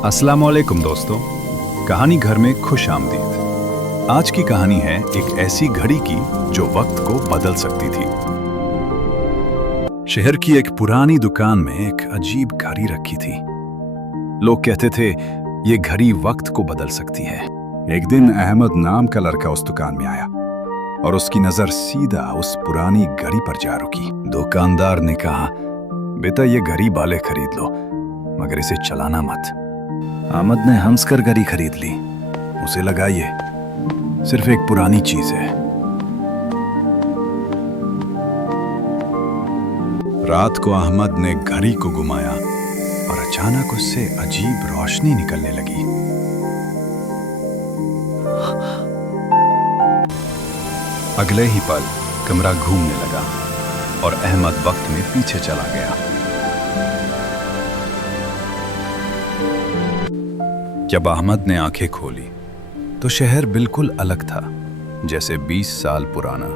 अस्सलाम वालेकुम दोस्तों, कहानी घर में खुश आमदीद। आज की कहानी है एक ऐसी घड़ी की जो वक्त को बदल सकती थी। शहर की एक पुरानी दुकान में एक अजीब घड़ी रखी थी। लोग कहते थे ये घड़ी वक्त को बदल सकती है। एक दिन अहमद नाम का लड़का उस दुकान में आया और उसकी नजर सीधा उस पुरानी घड़ी पर जा रुकी। दुकानदार ने कहा, बेटा ये घड़ी वाले खरीद लो, मगर इसे चलाना मत। अहमद ने हंसकर घड़ी खरीद ली। उसे लगा ये सिर्फ एक पुरानी चीज है। रात को अहमद ने घड़ी को घुमाया और अचानक उससे अजीब रोशनी निकलने लगी। अगले ही पल कमरा घूमने लगा और अहमद वक्त में पीछे चला गया। जब अहमद ने आंखें खोली तो शहर बिल्कुल अलग था, जैसे 20 साल पुराना।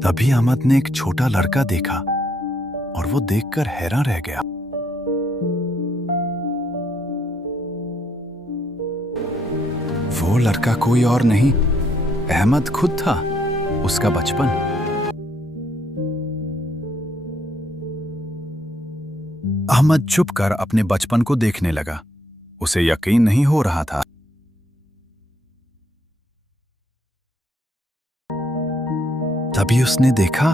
तभी अहमद ने एक छोटा लड़का देखा और वो देखकर हैरान रह गया। वो लड़का कोई और नहीं, अहमद खुद था, उसका बचपन। अहमद चुपकर अपने बचपन को देखने लगा। उसे यकीन नहीं हो रहा था। तभी उसने देखा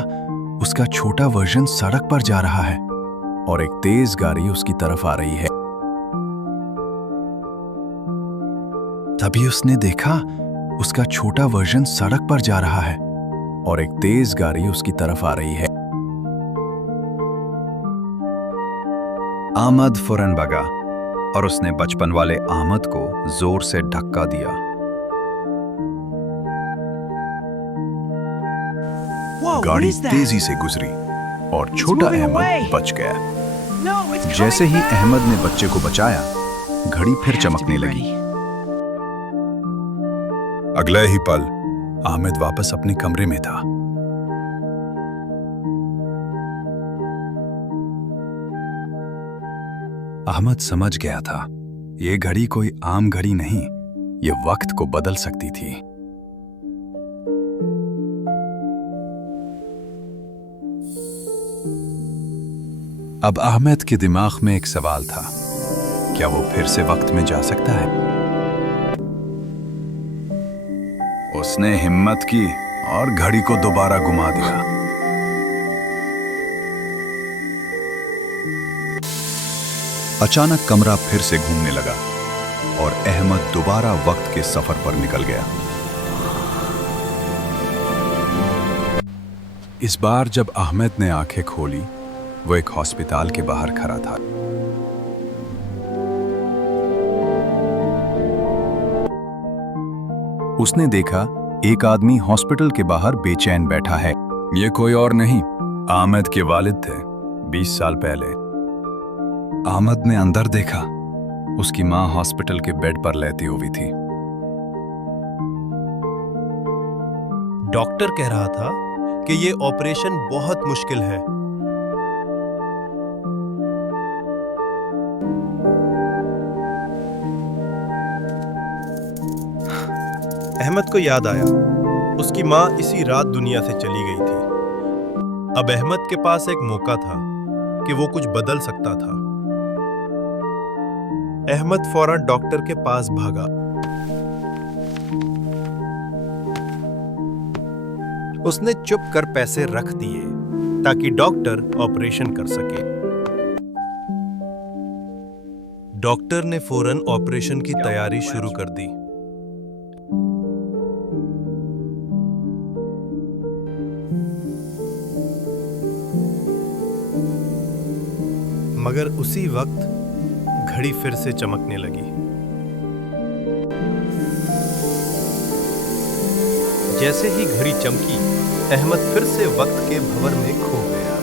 उसका छोटा वर्जन सड़क पर जा रहा है और एक तेज गाड़ी उसकी तरफ आ रही है। तभी उसने देखा उसका छोटा वर्जन सड़क पर जा रहा है और एक तेज गाड़ी उसकी तरफ आ रही है। अहमद फौरन भागा और उसने बचपन वाले अहमद को जोर से धक्का दिया। गाड़ी तेजी से गुजरी और छोटा अहमद बच गया। जैसे ही अहमद ने बच्चे को बचाया, घड़ी फिर चमकने लगी। अगले ही पल अहमद वापस अपने कमरे में था। अहमद समझ गया था ये घड़ी कोई आम घड़ी नहीं, ये वक्त को बदल सकती थी। अब अहमद के दिमाग में एक सवाल था, क्या वो फिर से वक्त में जा सकता है? उसने हिम्मत की और घड़ी को दोबारा घुमा दिया। अचानक कमरा फिर से घूमने लगा और अहमद दोबारा वक्त के सफर पर निकल गया। इस बार जब अहमद ने आंखें खोली, वो एक हॉस्पिटल के बाहर खड़ा था। उसने देखा एक आदमी हॉस्पिटल के बाहर बेचैन बैठा है। ये कोई और नहीं, अहमद के वालिद थे, 20 साल पहले। अहमद ने अंदर देखा, उसकी मां हॉस्पिटल के बेड पर लेटी हुई थी। डॉक्टर कह रहा था कि ये ऑपरेशन बहुत मुश्किल है। अहमद को याद आया, उसकी मां इसी रात दुनिया से चली गई थी। अब अहमद के पास एक मौका था कि वो कुछ बदल सकता था। अहमद फौरन डॉक्टर के पास भागा। उसने चुप कर पैसे रख दिए ताकि डॉक्टर ऑपरेशन कर सके। डॉक्टर ने फौरन ऑपरेशन की तैयारी शुरू कर दी। मगर उसी वक्त घड़ी फिर से चमकने लगी। जैसे ही घड़ी चमकी, अहमद फिर से वक्त के भंवर में खो गया।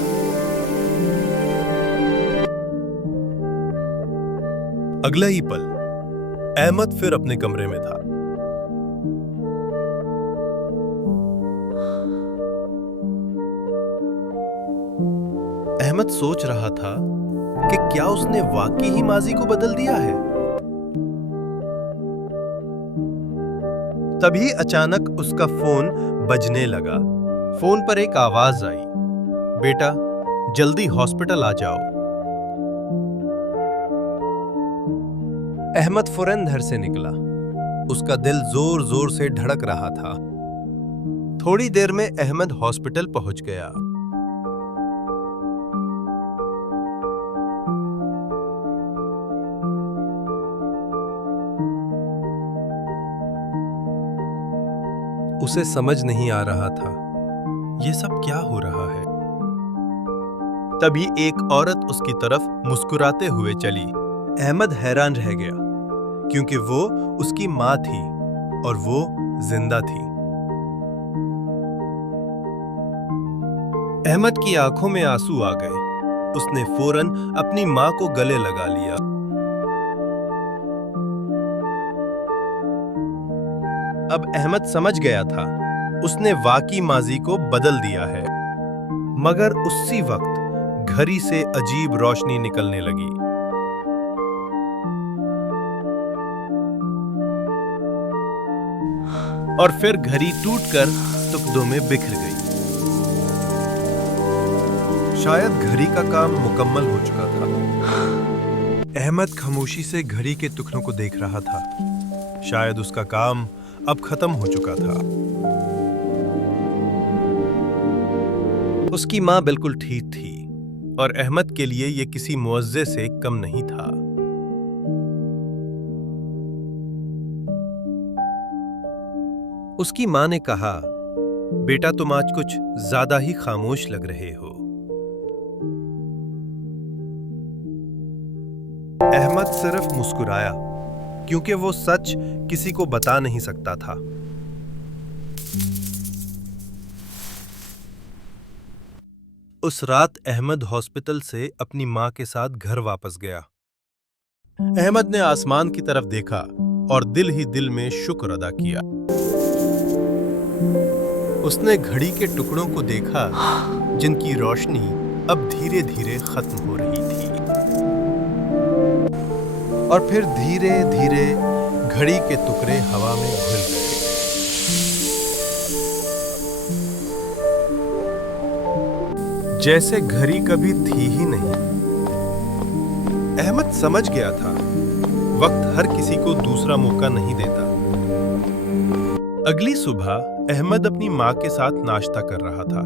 अगला ही पल अहमद फिर अपने कमरे में था। अहमद सोच रहा था कि क्या उसने वाकई ही माजी को बदल दिया है। तभी अचानक उसका फोन बजने लगा। फोन पर एक आवाज आई, बेटा जल्दी हॉस्पिटल आ जाओ। अहमद फौरन घर से निकला। उसका दिल जोर जोर से धड़क रहा था। थोड़ी देर में अहमद हॉस्पिटल पहुंच गया। उसे समझ नहीं आ रहा था यह सब क्या हो रहा है। तभी एक औरत उसकी तरफ मुस्कुराते हुए चली। अहमद हैरान रह गया क्योंकि वो उसकी मां थी और वो जिंदा थी। अहमद की आंखों में आंसू आ गए। उसने फौरन अपनी मां को गले लगा लिया। अब अहमद समझ गया था उसने वाकई माजी को बदल दिया है। मगर उसी वक्त घड़ी से अजीब रोशनी निकलने लगी। और फिर घड़ी टूटकर टुकड़ों में बिखर गई। शायद घड़ी का काम मुकम्मल हो चुका था। अहमद खामोशी से घड़ी के टुकड़ों को देख रहा था। शायद उसका काम अब खत्म हो चुका था। उसकी मां बिल्कुल ठीक थी और अहमद के लिए यह किसी मुअज्जे से कम नहीं था। उसकी मां ने कहा, बेटा तुम आज कुछ ज्यादा ही खामोश लग रहे हो। अहमद सिर्फ मुस्कुराया क्योंकि वो सच किसी को बता नहीं सकता था। उस रात अहमद हॉस्पिटल से अपनी मां के साथ घर वापस गया। अहमद ने आसमान की तरफ देखा और दिल ही दिल में शुक्र अदा किया। उसने घड़ी के टुकड़ों को देखा जिनकी रोशनी अब धीरे धीरे खत्म हो रही थी। और फिर धीरे धीरे घड़ी के टुकड़े हवा में घुल गए। जैसे घड़ी कभी थी ही नहीं। अहमद समझ गया था वक्त हर किसी को दूसरा मौका नहीं देता। अगली सुबह अहमद अपनी मां के साथ नाश्ता कर रहा था,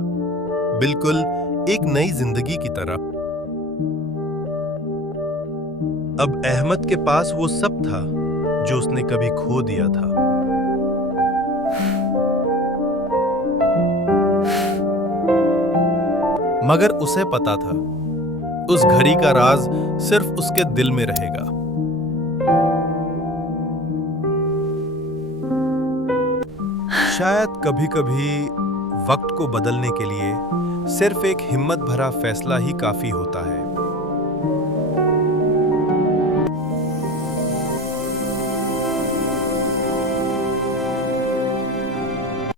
बिल्कुल एक नई जिंदगी की तरह। अब अहमद के पास वो सब था जो उसने कभी खो दिया था। मगर उसे पता था उस घड़ी का राज सिर्फ उसके दिल में रहेगा। शायद कभी-कभी वक्त को बदलने के लिए सिर्फ एक हिम्मत भरा फैसला ही काफी होता है।